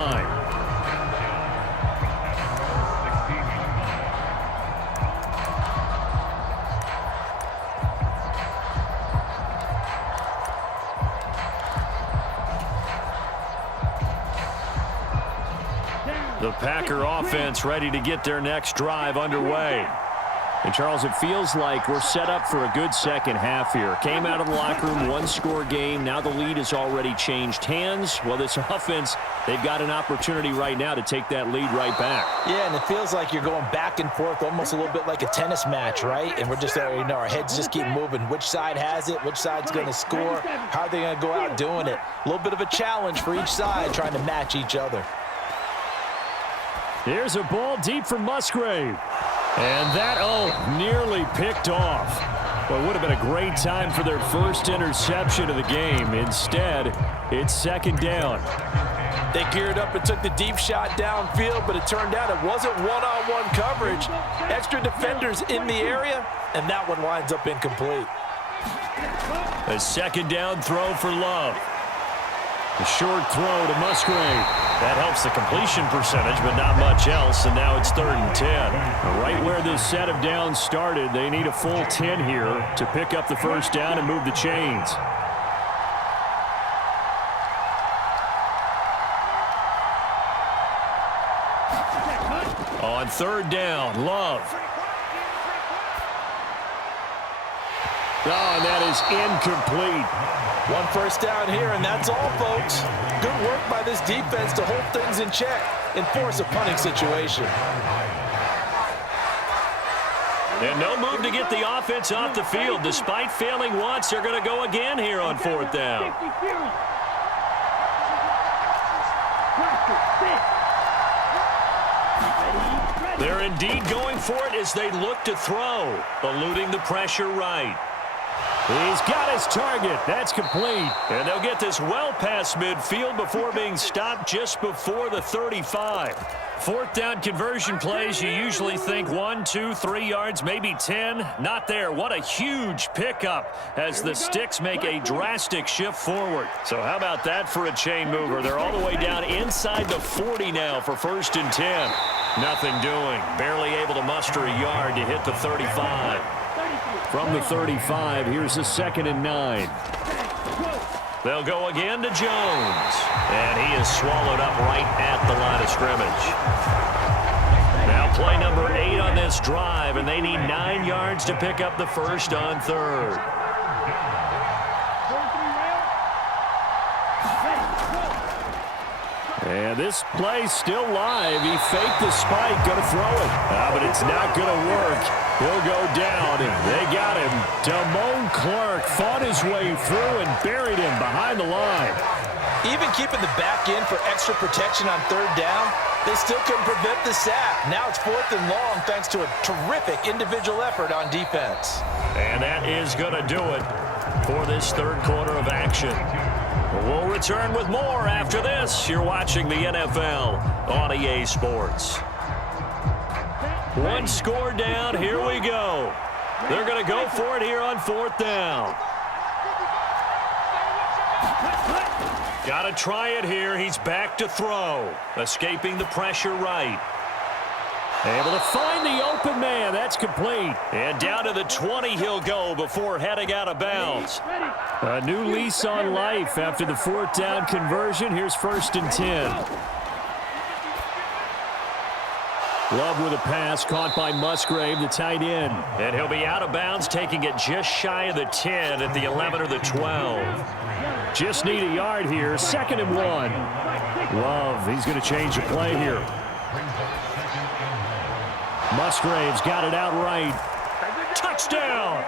The Packer offense ready to get their next drive underway. And, Charles, it feels like we're set up for a good second half here. Came out of the locker room, one-score game. Now the lead has already changed hands. Well, this offense, they've got an opportunity right now to take that lead right back. Yeah, and it feels like you're going back and forth, almost a little bit like a tennis match, right? And we're just, our heads just keep moving. Which side has it? Which side's going to score? How are they going to go out doing it? A little bit of a challenge for each side, trying to match each other. Here's a ball deep from Musgrave. And that, nearly picked off. Well, it would have been a great time for their first interception of the game. Instead, it's second down. They geared up and took the deep shot downfield, but it turned out it wasn't one-on-one coverage. Extra defenders in the area, and that one winds up incomplete. A second down throw for Love. A short throw to Musgrave. That helps the completion percentage, but not much else, and now it's 3rd and 10. Right where this set of downs started, they need a full 10 here to pick up the first down and move the chains. On 3rd down, Love. Oh, and that is incomplete. One first down here, and that's all, folks. Good work by this defense to hold things in check and force a punting situation. And no move to get the offense off the field. Despite failing once, they're going to go again here on 4th down. They're indeed going for it as they look to throw, eluding the pressure right. He's got his target. That's complete. And they'll get this well past midfield before being stopped just before the 35. 4th down conversion plays, you usually think 1, 2, 3 yards, maybe 10. Not there. What a huge pickup as the Sticks make a drastic shift forward. So how about that for a chain mover? They're all the way down inside the 40 now for 1st and 10. Nothing doing. Barely able to muster a yard to hit the 35. From the 35, here's the 2nd and 9. They'll go again to Jones. And he is swallowed up right at the line of scrimmage. Now play number 8 on this drive, and they need 9 yards to pick up the first on 3rd. And this play's still live. He faked the spike, going to throw it. But it's not going to work. He'll go down, and they got him. Damone Clark fought his way through and buried him behind the line. Even keeping the back in for extra protection on 3rd down, they still couldn't prevent the sack. Now it's 4th and long thanks to a terrific individual effort on defense. And that is going to do it for this 3rd quarter of action. We'll return with more after this. You're watching the NFL on EA Sports. One score down. Here we go. They're going to go for it here on 4th down. Got to try it here. He's back to throw. Escaping the pressure right. Able to find the open man. That's complete. And down to the 20 he'll go before heading out of bounds. A new lease on life after the 4th down conversion. Here's 1st and 10. Love with a pass caught by Musgrave, the tight end. And he'll be out of bounds, taking it just shy of the 10 at the 11 or the 12. Just need a yard here. 2nd and 1. Love, he's going to change the play here. Musgrave's got it out right. Touchdown!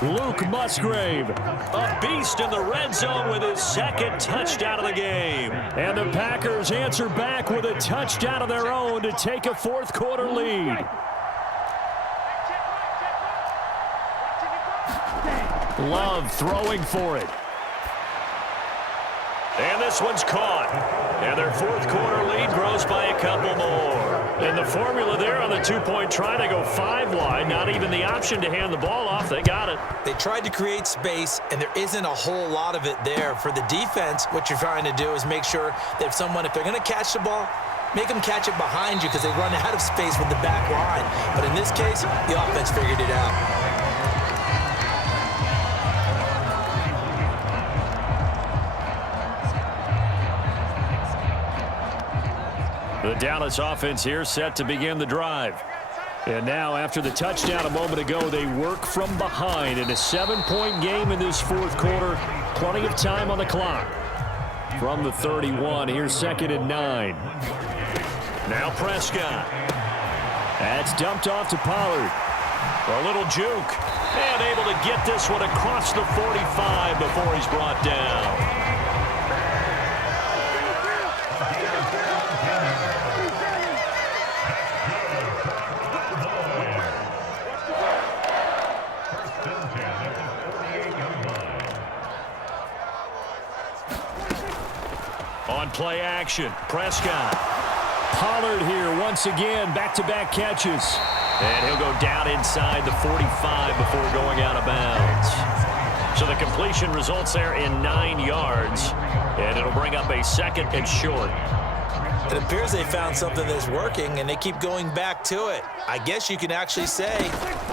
Luke Musgrave, a beast in the red zone with his 2nd touchdown of the game. And the Packers answer back with a touchdown of their own to take a 4th quarter lead. Love throwing for it. And this one's caught. And their fourth quarter lead grows by a couple more. And the formula there on the two-point try to go 5 wide. Not even the option to hand the ball off. They got it. They tried to create space, and there isn't a whole lot of it there. For the defense, what you're trying to do is make sure that if they're going to catch the ball, make them catch it behind you because they run out of space with the back line. But in this case, the offense figured it out. The Dallas offense here set to begin the drive. And now after the touchdown a moment ago, they work from behind in a 7-point game in this fourth quarter. Plenty of time on the clock. From the 31, here's 2nd and 9. Now Prescott. That's dumped off to Pollard. A little juke. And able to get this one across the 45 before he's brought down. On play action, Prescott. Pollard here once again, back-to-back catches. And he'll go down inside the 45 before going out of bounds. So the completion results there in 9 yards. And it'll bring up a 2nd and short. It appears they found something that's working, and they keep going back to it. I guess you can actually say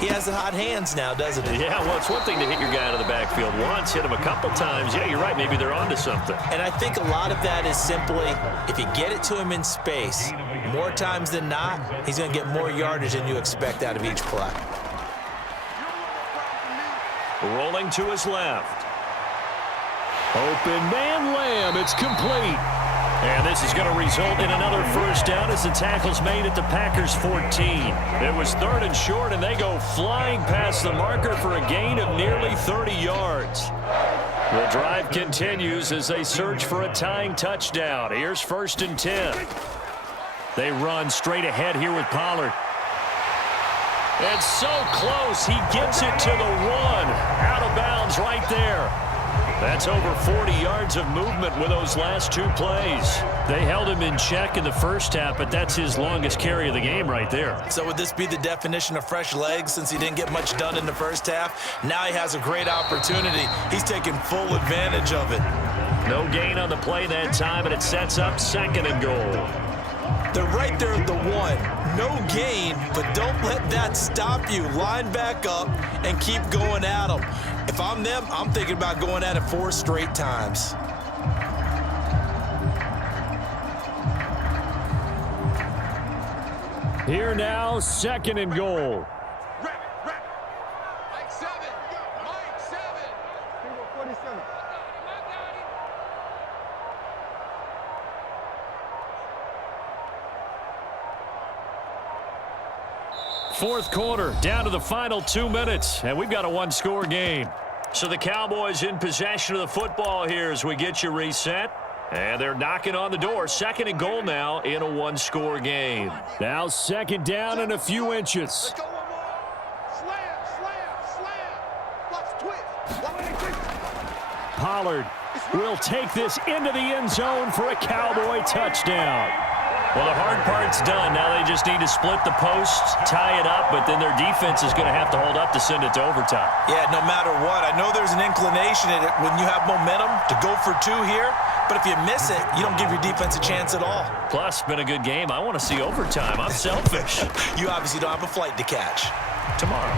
he has the hot hands now, doesn't he? Yeah, well, it's one thing to hit your guy out of the backfield once, hit him a couple times. Yeah, you're right. Maybe they're onto something. And I think a lot of that is simply if you get it to him in space, more times than not, he's going to get more yardage than you expect out of each play. Rolling to his left. Open man Lamb. It's complete. And this is going to result in another first down as the tackle's made at the Packers' 14. It was 3rd and short, and they go flying past the marker for a gain of nearly 30 yards. The drive continues as they search for a tying touchdown. Here's 1st and 10. They run straight ahead here with Pollard. And so close, he gets it to the 1. Out of bounds right there. That's over 40 yards of movement with those last 2 plays. They held him in check in the first half, but that's his longest carry of the game right there. So would this be the definition of fresh legs since he didn't get much done in the first half? Now he has a great opportunity. He's taking full advantage of it. No gain on the play that time, and it sets up 2nd and goal. They're right there at the 1. No gain, but don't let that stop you. Line back up and keep going at them. If I'm them, I'm thinking about going at it 4 straight times. Here now, 2nd and goal. Mike 7. Mike 7. 47. Fourth quarter, down to the final 2 minutes, and we've got a 1-score game. So the Cowboys in possession of the football here as we get you reset. And they're knocking on the door. 2nd and goal now in a 1-score game. Now 2nd down and a few inches. Let's go one more. Slam. Watch twist. Pollard will take this into the end zone for a Cowboy touchdown. Well, the hard part's done. Now they just need to split the posts, tie it up, but then their defense is going to have to hold up to send it to overtime. Yeah, no matter what. I know there's an inclination in it when you have momentum to go for 2 here, but if you miss it, you don't give your defense a chance at all. Plus, been a good game. I want to see overtime. I'm selfish. You obviously don't have a flight to catch. Tomorrow.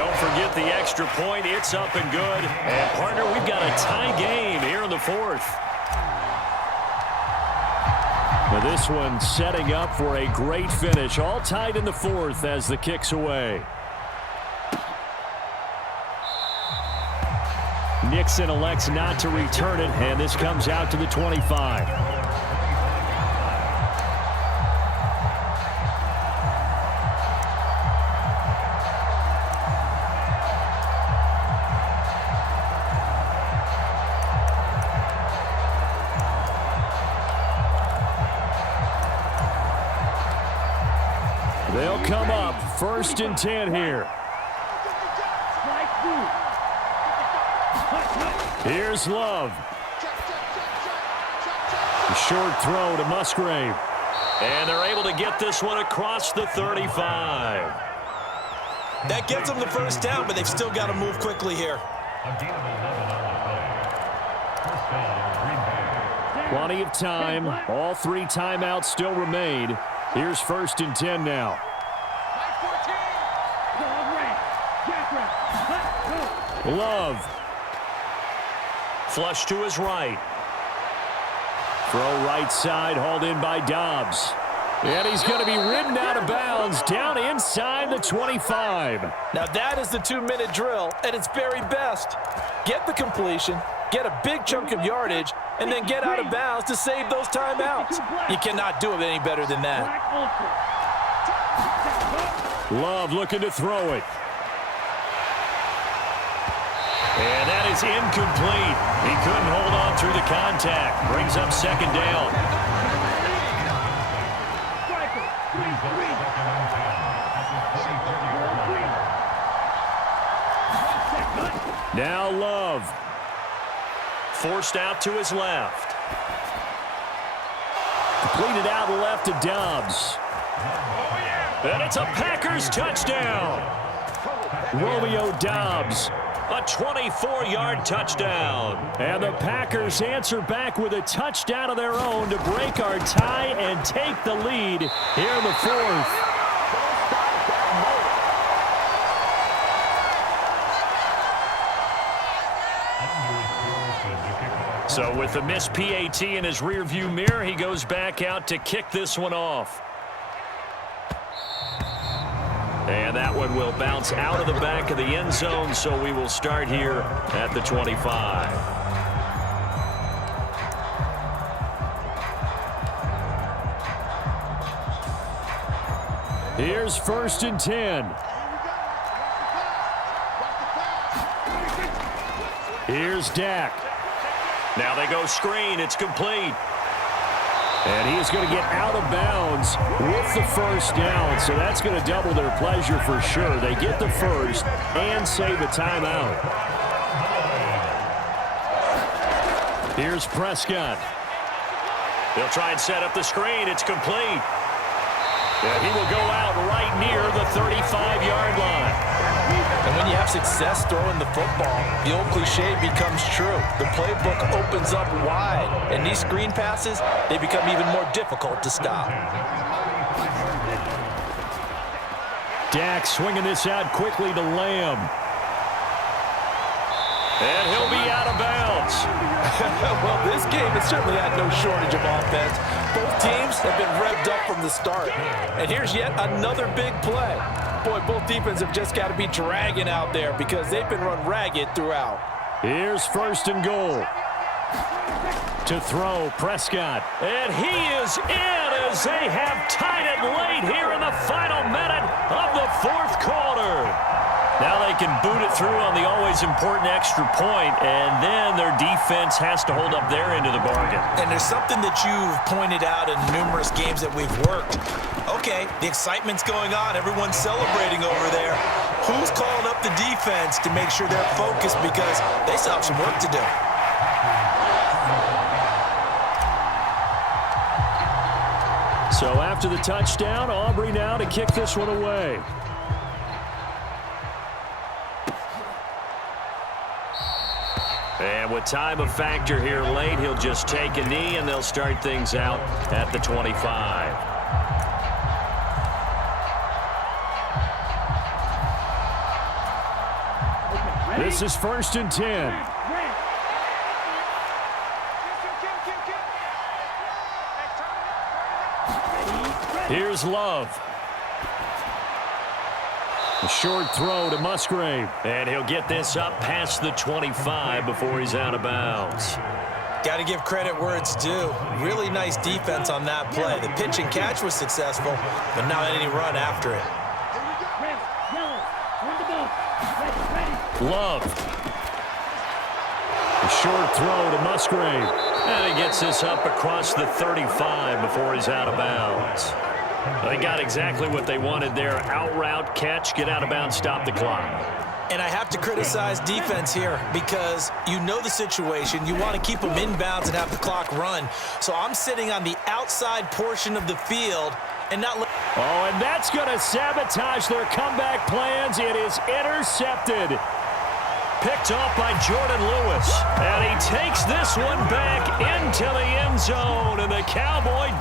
Don't forget the extra point. It's up and good. And, partner, we've got a tie game here in the 4th. Now this one setting up for a great finish. All tied in the 4th as the kick's away. Nixon elects not to return it, and this comes out to the 25. They'll come up 1st and 10 here. Here's Love. short throw to Musgrave. And they're able to get this one across the 35. That gets them the first down, but they've still got to move quickly here. Plenty of time. All 3 timeouts still remain. Here's 1st and 10 now. Love. Flush to his right. Throw right side, hauled in by Dobbs. And he's going to be ridden out of bounds down inside the 25. Now that is the 2-minute drill at its very best. Get the completion, get a big chunk of yardage, and then get out of bounds to save those timeouts. You cannot do it any better than that. Love looking to throw it. And that is incomplete. He couldn't hold on through the contact. Brings up 2nd down. Now Love. Forced out to his left. Completed out left to Dobbs. And it's a Packers touchdown. Romeo Dobbs. A 24-yard touchdown. And the Packers answer back with a touchdown of their own to break our tie and take the lead here in the 4th. So with the missed PAT in his rearview mirror, he goes back out to kick this one off. And that one will bounce out of the back of the end zone, so we will start here at the 25. Here's 1st and 10. Here's Dak. Now they go screen. It's complete. And he is going to get out of bounds with the 1st down, so that's going to double their pleasure for sure. They get the 1st and save a timeout. Here's Prescott. They'll try and set up the screen. It's complete. And he will go out right near the 35-yard line. And when you have success throwing the football, the old cliche becomes true. The playbook opens up wide, and these screen passes, they become even more difficult to stop. Dak swinging this out quickly to Lamb. And he'll be out of bounds. Well, this game has certainly had no shortage of offense. Both teams have been revved up from the start. And here's yet another big play. Boy, both defenses have just got to be dragging out there because they've been run ragged throughout. Here's 1st and goal. To throw, Prescott. And he is in as they have tied it late here in the final minute of the 4th quarter. Now they can boot it through on the always important extra point, and then their defense has to hold up their end of the bargain. And there's something that you've pointed out in numerous games that we've worked. Okay, the excitement's going on. Everyone's celebrating over there. Who's calling up the defense to make sure they're focused because they still have some work to do? So after the touchdown, Aubrey now to kick this one away. And with time a factor here late, he'll just take a knee, and they'll start things out at the 25. This is 1st and 10. Here's Love. A short throw to Musgrave. And he'll get this up past the 25 before he's out of bounds. Got to give credit where it's due. Really nice defense on that play. The pitch and catch was successful, but not any run after it. Love. A short throw to Musgrave. And he gets this up across the 35 before he's out of bounds. They got exactly what they wanted there. Out route, catch, get out of bounds, stop the clock. And I have to criticize defense here because you know the situation. You want to keep them inbounds and have the clock run. So I'm sitting on the outside portion of the field and not. Oh, and that's going to sabotage their comeback plans. It is intercepted. Picked off by Jordan Lewis. And he takes this one back into the end zone. And the Cowboy